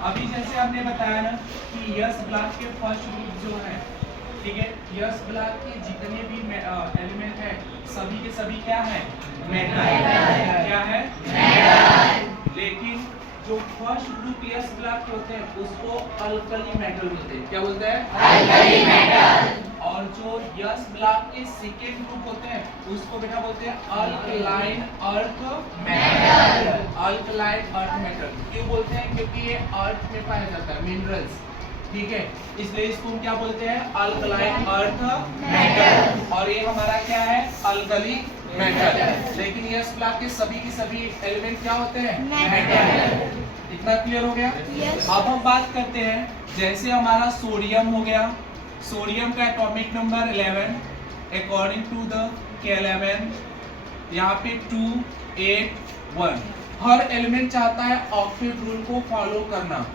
अभी जैसे हमने बताया ना कि यस ब्लॉक के फर्स्ट ग्रुप जो है, ठीक है, यस ब्लॉक के जितने भी एलिमेंट है सभी के सभी क्या है, मेटल। क्या है, मेटल। लेकिन जो फर्स्ट ग्रुप यस ब्लॉक के होते हैं उसको अल्कली मेटल बोलते हैं। क्या बोलते हैं, अल्कली मेटल। और जो यस ब्लॉक के सेकेंड ग्रुप होते हैं उसको बेटा बोलते हैं alkaline earth metal. Alkaline earth metal क्यों बोलते हैं, क्योंकि ये अर्थ में पाया जाता है, मिनरल्स, ठीक है, इसलिए इसको क्या बोलते हैं, अल्कलाइन अर्थ मेटल। और ये हमारा क्या है, अल्कली मेटल। लेकिन यस ब्लॉक के सभी एलिमेंट क्या होते हैं, मेटल। इतना क्लियर हो गया। अब हम बात करते हैं, जैसे हमारा सोडियम हो गया, सोडियम का atomic number 11 according to the Kelvin, यहाँ पे 2, 8, 1। हर एलिमेंट चाहता है ऑक्टेट रूल को फॉलो करना।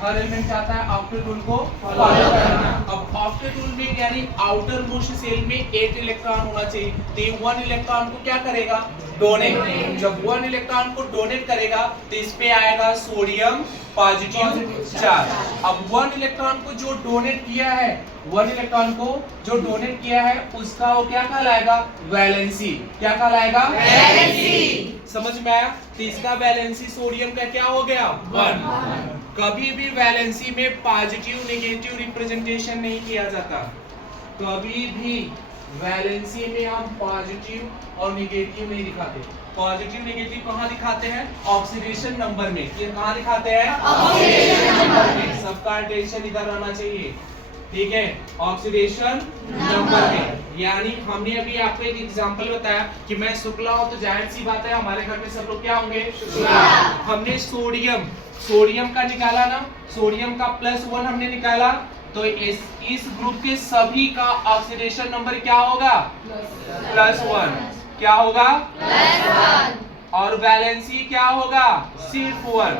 हर एलिमेंट चाहता है ऑक्टेट रूल को फॉलो करना। अब ऑक्टेट रूल में यानी आउटर मोस्ट सेल में 8 इलेक्ट्रॉन होना चाहिए, तो 1 इलेक्ट्रॉन को क्या करेगा, डोनेट। जब 1 इलेक्ट्रॉन को डोनेट करेगा तो इस पे आएगा सोडियम पॉजिटिव चार्ज। अब 1 इलेक्ट्रॉन को जो डोनेट किया है, 1 इलेक्ट्रॉन को जो डोनेट किया है उसका वो क्या कहलाएगा, वैलेंसी। क्या कहलाएगा, वैलेंसी। समझ में आया। तो इसका वैलेंसी सोडियम का क्या हो गया, 1। कभी भी वैलेंसी में पॉजिटिव नेगेटिव रिप्रेजेंटेशन नहीं किया जाता। कभी भी वैलेंसी में हम पॉजिटिव और नेगेटिव नहीं दिखाते। पॉजिटिव नेगेटिव कहाँ दिखाते हैं, ऑक्सीडेशन नंबर में। ये कहाँ दिखाते हैं, ऑक्सीडेशन नंबर में। सबका अटेंशन इधर रहना चाहिए, ठीक है, ऑक्सीडेशन नंबर में। यानी हमने अभी आपको एक एग्जांपल बताया कि मैं शुक्ला हूं तो जाहिर सी बात है हमारे घर में सब लोग क्या होंगे, शुक्ला। हमने सोडियम का निकाला ना, सोडियम का +1 हमने निकाला, तो इस ग्रुप के सभी का ऑक्सीडेशन नंबर क्या होगा, +1। क्या होगा, +1। और वैलेंसी क्या होगा, सिर्फ 1।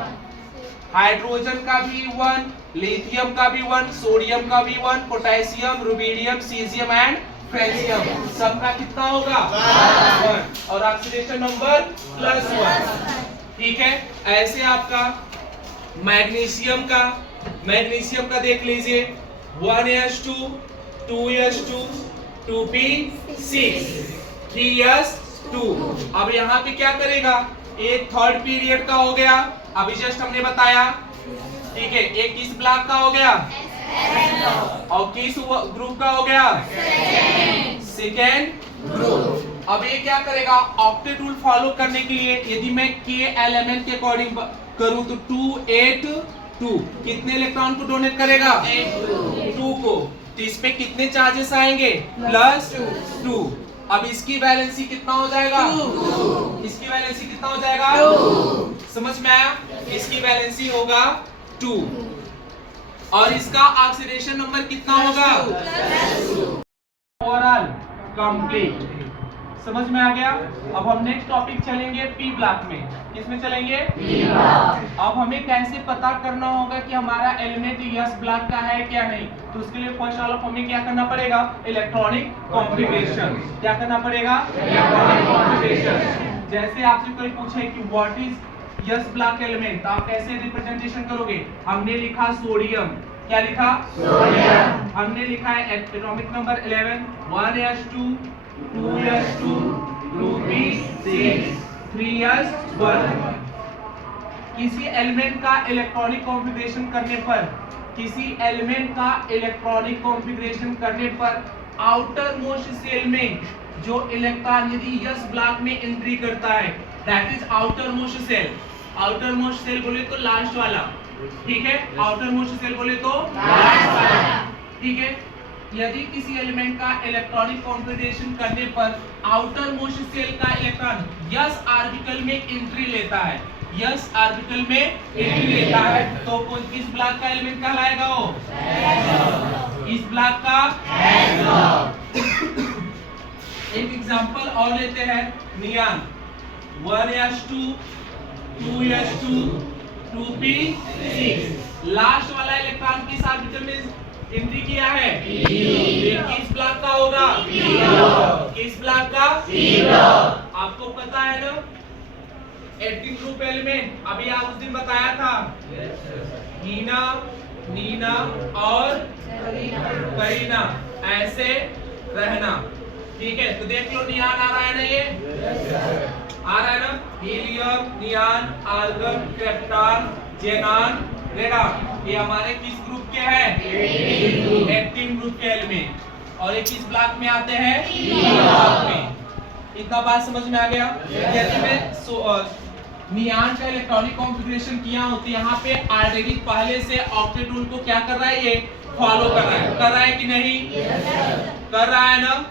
हाइड्रोजन का भी 1, लिथियम का भी 1, सोडियम का भी 1, potassium, rubidium, caesium and francium सबका कितना होगा, 1। और ऑक्सीडेशन नंबर +1, ठीक है। ऐसे आपका मैग्नीशियम का देख लीजिए, 1s2, 2s2, 2p6, 3s2। अब यहाँ पे क्या करेगा, एक थर्ड पीरियड का हो गया, अभी जस्ट हमने बताया, ठीक है। एक किस ब्लॉक का हो गया, और किस ग्रुप का हो गया, सेकेंड ग्रुप। अब ये क्या करेगा, ऑक्टेट रूल फॉलो करने के लिए यदि मैं k एलिमेंट के अकॉर्डिंग करूं तो 2, 8, 2 कितने इलेक्ट्रॉन को डोनेट करेगा, 2 को। तो इस पे कितने चार्जेस आएंगे, +2। अब इसकी वैलेंसी कितना हो जाएगा, 2। इसकी वैलेंसी कितना हो जाएगा, 2। समझ में आया। इसकी वैलेंसी होगा 2 और इसका ऑक्सीडेशन नंबर कितना होगा, ओवरऑल कंप्लीट। समझ में आ गया। अब हम नेक्स्ट टॉपिक चलेंगे पी ब्लॉक में। किसमें चलेंगे, पी ब्लॉक। अब हमें कैसे पता करना होगा कि हमारा एलिमेंट यस ब्लॉक का है क्या नहीं, तो उसके लिए फर्स्ट ऑफ हमें क्या करना पड़ेगा, इलेक्ट्रॉनिक कॉन्फ़िगरेशन। क्या करना पड़ेगा, इलेक्ट्रॉनिक कॉन्फ़िगरेशन। जैसे आपसे कोई पूछे कि what is yes block element, तो आप कैसे रिप्रेजेंटेशन करोगे। हमने लिखा सोडियम, क्या लिखा, सोडियम। हमने लिखा है atomic number 11, 1s2, 2s2, 2p6, 3s1। किसी एलिमेंट का इलेक्ट्रॉनिक कॉन्फ़िगरेशन करने पर आउटर मोस्ट सेल में जो इलेक्ट्रॉन यदि यस ब्लॉक में एंट्री करता है, that is outermost cell. Outermost cell बोले तो लास्ट वाला, ठीक है। आउटर मोस्ट सेल बोले तो लास्ट वाला, ठीक है। यदि किसी एलिमेंट का इलेक्ट्रॉनिक कॉन्फ़िगरेशन करने पर आउटर मोस्ट सेल का इलेक्ट्रॉन यस ऑर्बिटल में एंट्री लेता है, यस ऑर्बिटल में एंट्री लेता है, तो किस ब्लॉक का एलिमेंट कहलाएगा वो, इस ब्लॉक का s ब्लॉक। एक एग्जांपल और लेते हैं, neon 1s2, 2s2, 2p6। Last वाला इलेक्ट्रॉन किस ऑर्बिटल में एंट्री किया है, किस ब्लॉक का होगा, किस ब्लॉक का, आपको पता है ना 18 ग्रुप एलिमेंट अभी आप उस दिन बताया था, नीना, नीना और करीना, ऐसे रहना। ठीक है, तो देख लो नियान आ रहा है ना, ये आ रहा है ना, हीलियम, नियान, आर्गन, क्रिप्टॉन, जेनान, रेडान, ये हमारे किस ग्रुप के हैं? 18 ग्रुप के एलिमेंट। और ये किस ब्लॉक में आते हैं? ब्लॉक में। इतना बात समझ में आ गया? यदि मैं नियान का इलेक्ट्रॉनिक कॉन्फ़िगरेशन किया हो तो यहाँ पे ऑलरेडी पहले से ऑक्टेट रूल को क्या कर रहा है, ये फॉलो कर रहा है कि नहीं? कर रहा है ना?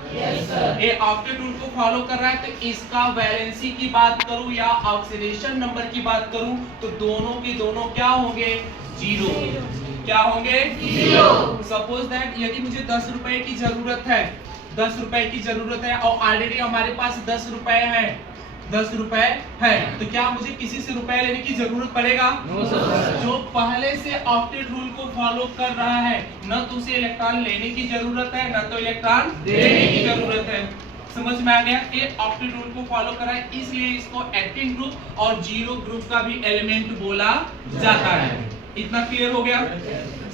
ये ऑक्टेट रूल को फॉलो कर रहा है, तो इसका वैलेंसी की बात करूं या ऑक्सीडेशन नंबर की बात करूं तो दोनों के दोनों क्या होंगे? जीरो। क्या होंगे? जीरो। सपोज दैट यदि मुझे 10 रुपए की जरूरत है, 10 रुपए की जरूरत है और ऑलरेडी हमारे पास 10 रुपए है, 10 रुपए है, तो क्या मुझे किसी से रुपए लेने की जरूरत पड़ेगा? जो पहले से ऑक्टेट रूल को फॉलो कर रहा है, न तो उसे इलेक्ट्रॉन लेने की जरूरत है, न तो इलेक्ट्रॉन देने की जरूरत है। समझ में आ गया? ये ऑक्टेट रूल को फॉलो कर रहा है, इसलिए इसको 18 ग्रुप और 0 ग्रुप का भी एलिमेंट बोला जाता है। इतना क्लियर हो गया?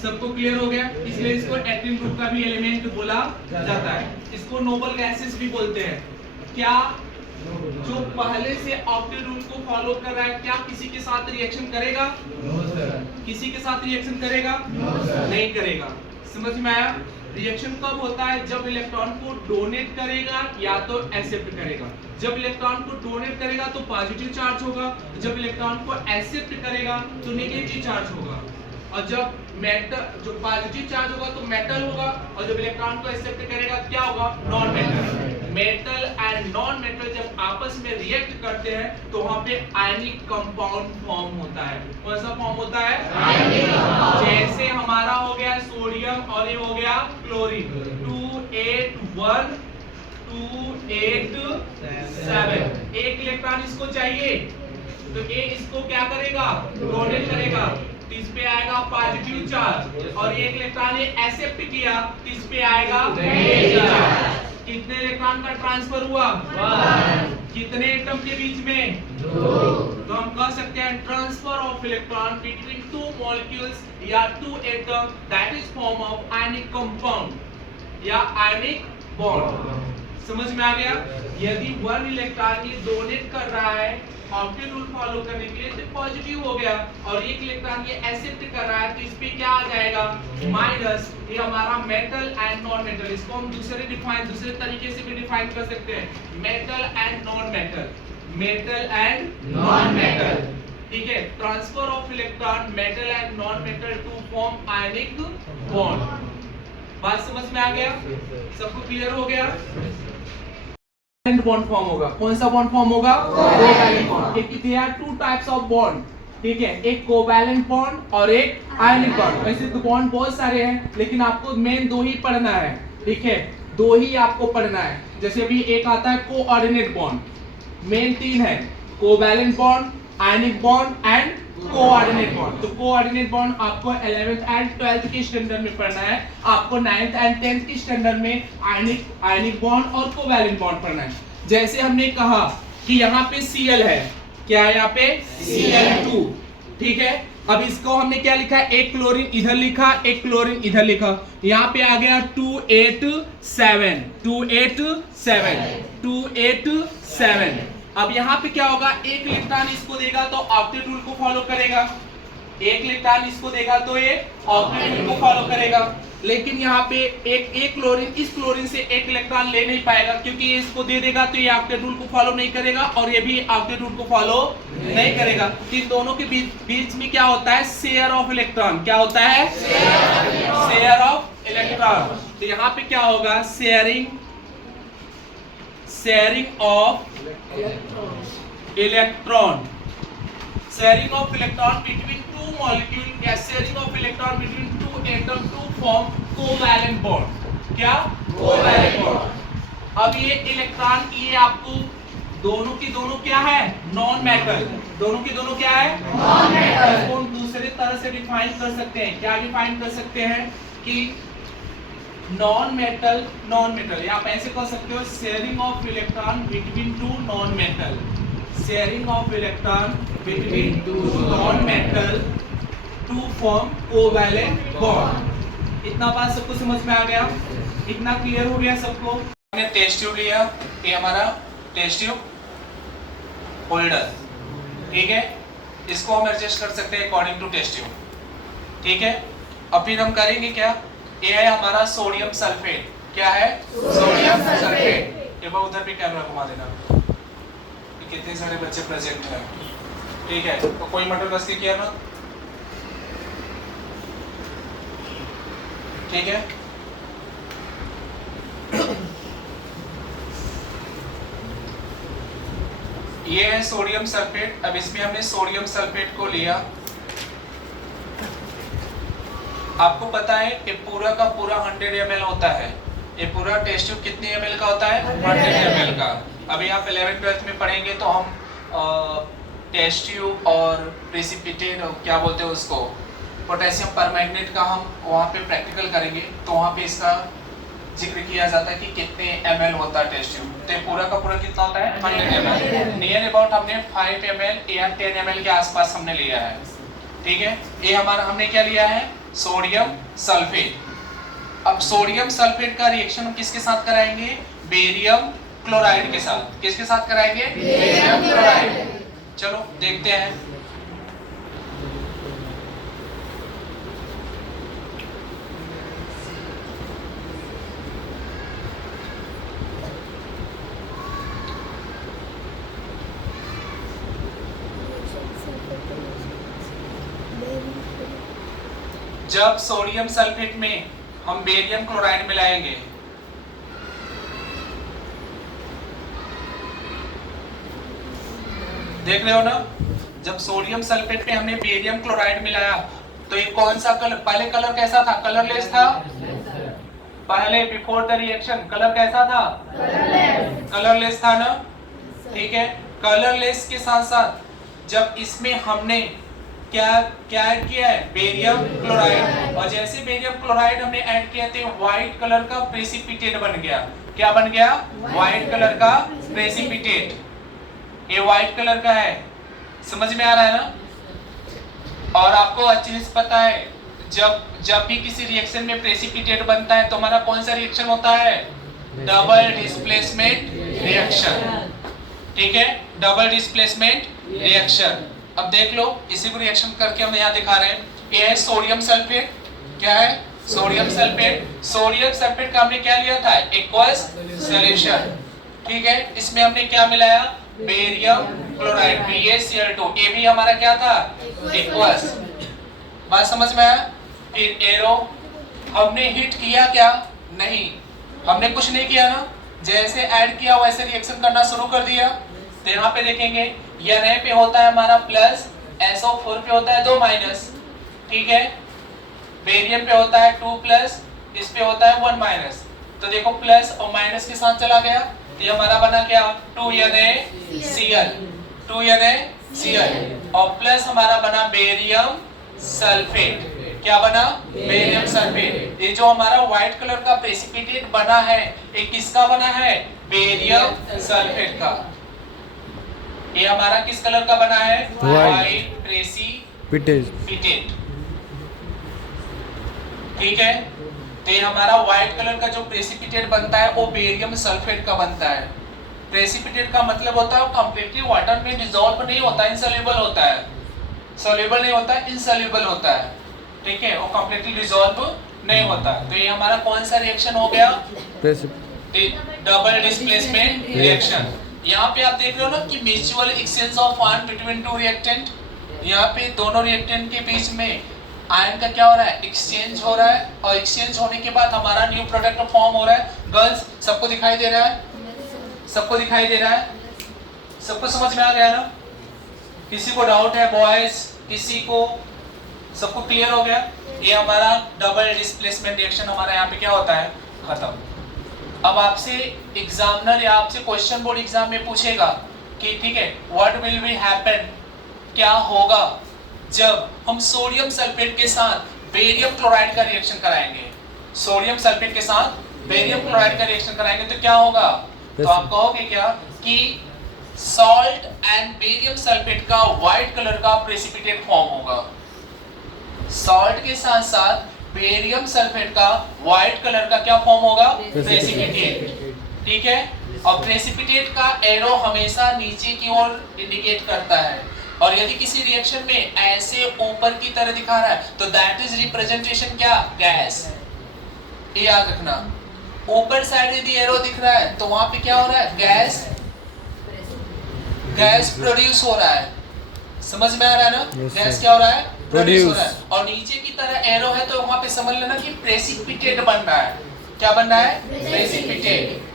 सबको क्लियर हो गया? इसलिए इसको 18 ग्रुप का भी एलिमेंट बोला जाता है। इसको नोबल गैसेस भी बोलते हैं। क्या जो पहले से ऑक्टेट रूल को फॉलो कर रहा है, क्या किसी के साथ रिएक्शन करेगा? किसी के साथ रिएक्शन करेगा? नहीं करेगा। समझ में आया? रिएक्शन कब होता है? जब इलेक्ट्रॉन को डोनेट करेगा या तो एक्सेप्ट करेगा। जब इलेक्ट्रॉन को डोनेट करेगा तो पॉजिटिव चार्ज होगा, जब इलेक्ट्रॉन को एक्सेप्ट करेगा तो नेगेटिव चार्ज होगा। और जब मेटल, जो पॉजिटिव चार्ज होगा तो मेटल होगा, और जब इलेक्ट्रॉन को एक्सेप्ट करेगा क्या होगा? Non metal. Metal and non metal जब आपस में रिएक्ट करते हैं तो वहां पे आयनिक कंपाउंड फॉर्म होता है। कौन सा फॉर्म होता है? जैसे हमारा हो गया सोडियम और ये हो गया क्लोरीन, 281 287, एक इलेक्ट्रॉन इसको चाहिए तो ये इसको क्या करेगा? डोनेट करेगा, तो इस पे आएगा पॉजिटिव चार्ज, और एक इलेक्ट्रॉन ये एक्सेप्ट किया तो इस पे आएगा नेगेटिव चार्ज। कितने इलेक्ट्रॉन का ट्रांसफर हुआ? 1। कितने एटम के बीच में? 2। तो हम कह सकते हैं transfer of electron between 2 molecules या 2 atom, that is form of ionic compound या आयनिक बॉन्ड। समझ में आ गया? यदि 1 इलेक्ट्रॉन ये डोनेट कर रहा है ऑक्टेट रूल फॉलो करने के लिए तो पॉजिटिव हो गया, और एक इलेक्ट्रॉन ये एक्सेप्ट कर रहा है तो इस पे क्या आ जाएगा? माइनस। ये हमारा मेटल एंड नॉन मेटल। इसको हम दूसरे तरीके से भी डिफाइन कर सकते हैं, metal and non metal, metal and non metal. ठीक है, transfer of electron metal and non metal to form ionic bond. बात समझ में आ गया? सबको क्लियर हो गया? बॉन्ड फॉर्म होगा। कौन सा बॉन्ड फॉर्म होगा? Covalent bond. There are 2 types of bond. ठीक है, एक कोवैलेंट बॉन्ड और एक आयनिक बॉन्ड। वैसे तो बॉन्ड बहुत सारे हैं, लेकिन आपको मेन 2 ही पढ़ना है। ठीक है, 2 ही आपको पढ़ना है। जैसे अभी एक आता है कोऑर्डिनेट बॉन्ड, मेन 3 है, covalent bond, ionic bond and coordinate bond. तो कोऑर्डिनेट बॉन्ड आपको 11th एंड 12th के स्टैंडर्ड में पढ़ना है, आपको 9th एंड 10th के स्टैंडर्ड में आयनिक बॉन्ड और कोवैलेंट बॉन्ड पढ़ना है। जैसे हमने कहा कि यहाँ पे Cl है, क्या है यहाँ पे? Cl2। ठीक है, अब इसको हमने क्या लिखा है? एक क्लोरीन इधर लिखा, एक क्लोरीन इधर लिखा, यहाँ पे आ गया 287 287 287। अब यहाँ पे क्या होगा? एक इलेक्ट्रॉन इसको देगा तो ऑक्टेट रूल को फॉलो करेगा, एक इलेक्ट्रॉन इसको देगा तो ये ऑक्टेट रूल को फॉलो करेगा। लेकिन यहाँ पे एक क्लोरीन इस क्लोरीन से एक इलेक्ट्रॉन ले नहीं पाएगा, क्योंकि ये इसको दे देगा तो ये ऑक्टेट रूल को फॉलो नहीं करेगा और ये भी ऑक्टेट रूल को फॉलो नहीं करेगा। इन दोनों के बीच में क्या होता है? Share of electron. क्या होता है? Share of electron. तो यहाँ पे क्या होगा? Sharing of electron, sharing of electron between 2 molecule या sharing of electron between 2 atom to form covalent bond. क्या? Covalent bond. अब ये इलेक्ट्रॉन, ये आपको दोनों की दोनों क्या है? Non metal. दोनों की दोनों क्या है? Non metal. इसको हम दूसरे तरह से डिफाइन कर सकते हैं। क्या डिफाइन कर सकते हैं? कि नॉन मेटल या आप ऐसे कह सकते हो sharing of electron between 2 non metal, sharing of electron between two non metal to form covalent bond. इतना बात सबको समझ में आ गया? इतना क्लियर हो गया सबको? हमने टेस्ट ट्यूब लिया, ये हमारा टेस्ट ट्यूब होल्डर, ठीक है, इसको हम एडजस्ट कर सकते हैं अकॉर्डिंग टू टेस्ट ट्यूब, ठीक है। अब फिर हम करेंगे क्या, ये है हमारा सोडियम सल्फेट। क्या है? Sodium sulphate. एक बार उधर भी कैमरा घुमा देना, कितने सारे बच्चे प्रेजेंट हैं, ठीक है। तो कोई मटर गश्ती किया ना, ठीक है। ये है सोडियम सल्फेट। अब इसमें हमने सोडियम सल्फेट को लिया। आपको पता है कि पूरा का पूरा 100 ml होता है। ये पूरा टेस्ट ट्यूब कितने ml का होता है? 100 ml का। अभी आप 11th 12th में पढ़ेंगे तो हम टेस्ट ट्यूब और प्रेसिपिटेट, क्या बोलते हैं उसको, पोटेशियम परमैंगनेट का हम वहाँ पे प्रैक्टिकल करेंगे, तो वहाँ पे इसका जिक्र किया जाता है कि कितने ml होता है टेस्ट ट्यूब। तो पूरा का पूरा कितना होता है? 100 ml। नियर अबाउट हमने 5 ml या 10 ml के आसपास हमने लिया है, ठीक है। ये हमारा हमने क्या लिया है? Sodium sulphate. अब सोडियम सल्फेट का रिएक्शन हम किसके साथ कराएंगे? बेरियम क्लोराइड के साथ। किसके साथ कराएंगे? Barium chloride. चलो देखते हैं। जब सोडियम सल्फेट में हम बेरियम क्लोराइड मिलाएंगे, देख रहे हो ना, जब सोडियम सल्फेट में हमने बेरियम क्लोराइड मिलाया तो ये कौन सा कलर, पहले कलर कैसा था? कलरलेस था। पहले बिफोर द रिएक्शन कलर कैसा था? कलरलेस था ना, ठीक है। कलरलेस के साथ साथ जब इसमें हमने क्या ऐड किया है? Barium chloride. और जैसे बेरियम क्लोराइड हमने ऐड किया तो व्हाइट कलर का प्रेसिपिटेट बन गया। क्या बन गया? व्हाइट कलर का प्रेसिपिटेट। ये व्हाइट कलर का है, समझ में आ रहा है ना। और आपको अच्छे से पता है जब भी किसी रिएक्शन में प्रेसिपिटेट बनता है तो हमारा कौन सा रिएक्शन होता है? डबल डिस्प्लेसमेंट रिएक्शन, ठीक है, डबल डिस्प्लेसमेंट रिएक्शन। अब देख लो, इसी को रिएक्शन करके हम यहाँ दिखा रहे हैं। ये है सोडियम सल्फेट। क्या है? Sodium sulphate. सोडियम सल्फेट का हमने क्या लिया था? एक्वस सॉल्यूशन, ठीक है। इसमें हमने क्या मिलाया? Barium chloride, BaCl2। ये भी हमारा क्या था? एक्वस। बात समझ में आया? फिर एरो हमने हिट किया क्या? नहीं, हमने कुछ नहीं किया ना, जैसे ऐड किया वैसे रिएक्शन करना शुरू कर दिया। तो यहाँ पे देखेंगे Na पे होता है हमारा प्लस, SO4 पे होता है 2 माइनस, ठीक है। बेरियम पे होता है 2 प्लस, इस पे होता है 1 माइनस। तो देखो प्लस और माइनस के साथ चला गया, तो ये हमारा बना क्या? 2NaCl, 2NaCl। और प्लस हमारा बना बेरियम सल्फेट। क्या बना? Barium sulphate. ये जो हमारा व्हाइट कलर का प्रेसिपिटेट बना है, ये किसका बना है? बेरियम सल्फेट का। ये हमारा किस कलर का बना है? व्हाइट प्रेसिपिटेट, ठीक है। तो ये हमारा व्हाइट कलर का जो प्रेसिपिटेट बनता है वो बेरियम सल्फेट का बनता है। प्रेसिपिटेट का मतलब होता है वो कंप्लीटली वाटर में डिसॉल्व नहीं होता, इनसॉल्युबल होता है। सॉल्युबल नहीं होता, इनसॉल्युबल होता है, ठीक है, वो कंप्लीटली डिसॉल्व नहीं होता। तो ये हमारा कौन सा रिएक्शन हो गया? Double displacement reaction. यहाँ पे आप देख रहे हो ना कि mutual exchange of ion between two reactant. यहाँ पे दोनों रिएक्टेंट के बीच में आयन का क्या हो रहा है? एक्सचेंज हो रहा है। और एक्सचेंज होने के बाद हमारा न्यू प्रोडक्ट फॉर्म हो रहा है। गर्ल्स, सबको दिखाई दे रहा है? सबको दिखाई दे रहा है? सबको समझ में आ गया ना? किसी को डाउट है? बॉयज, किसी को? सबको क्लियर हो गया? ये हमारा डबल डिस्प्लेसमेंट रिएक्शन हमारा यहाँ पे क्या होता है? खत्म। अब आपसे एग्जामिनर या आपसे क्वेश्चन बोर्ड एग्जाम में पूछेगा कि ठीक है, व्हाट विल बी हैपन, क्या होगा जब हम सोडियम सल्फेट के साथ बेरियम क्लोराइड का रिएक्शन कराएंगे। सोडियम सल्फेट के साथ बेरियम क्लोराइड का रिएक्शन कराएंगे तो क्या होगा? तो आप कहोगे क्या कि सॉल्ट एंड बेरियम सल्फेट का व्हाइट कलर का प्रेसिपिटेट फॉर्म होगा। सॉल्ट के साथ साथ बेरियम सल्फेट का व्हाइट कलर का क्या फॉर्म होगा? प्रेसिपिटेट। ठीक है, और प्रेसिपिटेट का एरो हमेशा नीचे की ओर इंडिकेट करता है, और यदि किसी रिएक्शन में ऐसे ऊपर की तरह दिखा रहा है तो दैट इज रिप्रेजेंटेशन क्या? गैस। ये याद रखना, ऊपर साइड यदि एरो दिख रहा है तो वहां पे क्या हो रहा है? गैस प्रोड्यूस हो रहा है। समझ में आ रहा है ना? गैस क्या हो रहा है? प्रोड्यूस हो रहा है। और नीचे की तरह एरो है तो वहां पे समझ लेना कि प्रेसिपिटेट बन रहा है। क्या बन रहा है? प्रेसिपिटेट।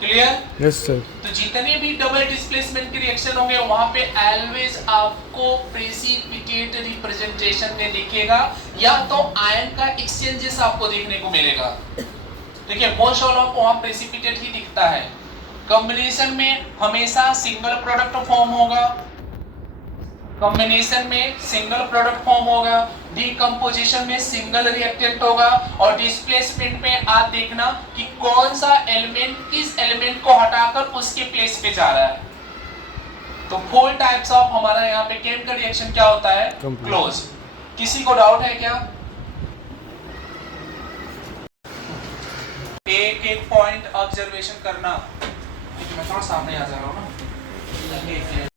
क्लियर? Yes sir. तो जितने भी डबल डिस्प्लेसमेंट के रिएक्शन होंगे वहां पे ऑलवेज आपको प्रेसिपिटेट रिप्रेजेंटेशन में दिखेगा, या तो आयन का एक्सचेंजेस आपको देखने को मिलेगा। देखिए मोस्ट ऑफ वहां प्रेसिपिटेट ही दिखता है। कॉम्बिनेशन में हमेशा सिंगल प्रोडक्ट फॉर्म होगा, कॉम्बिनेशन में सिंगल प्रोडक्ट फॉर्म होगा, डीकंपोजिशन में सिंगल रिएक्टेंट होगा, और डिस्प्लेसमेंट में आप देखना कि कौन सा एलिमेंट किस एलिमेंट को हटाकर उसके प्लेस पे जा रहा है। तो 4 टाइप्स ऑफ हमारा यहाँ पे केमिकल रिएक्शन क्या होता है? क्लोज। किसी को डाउट है क्या? एक एक पॉइंट ऑब्जर्वेशन करना। मैं थोड़ा सामने आ जा रहा हूँ ना।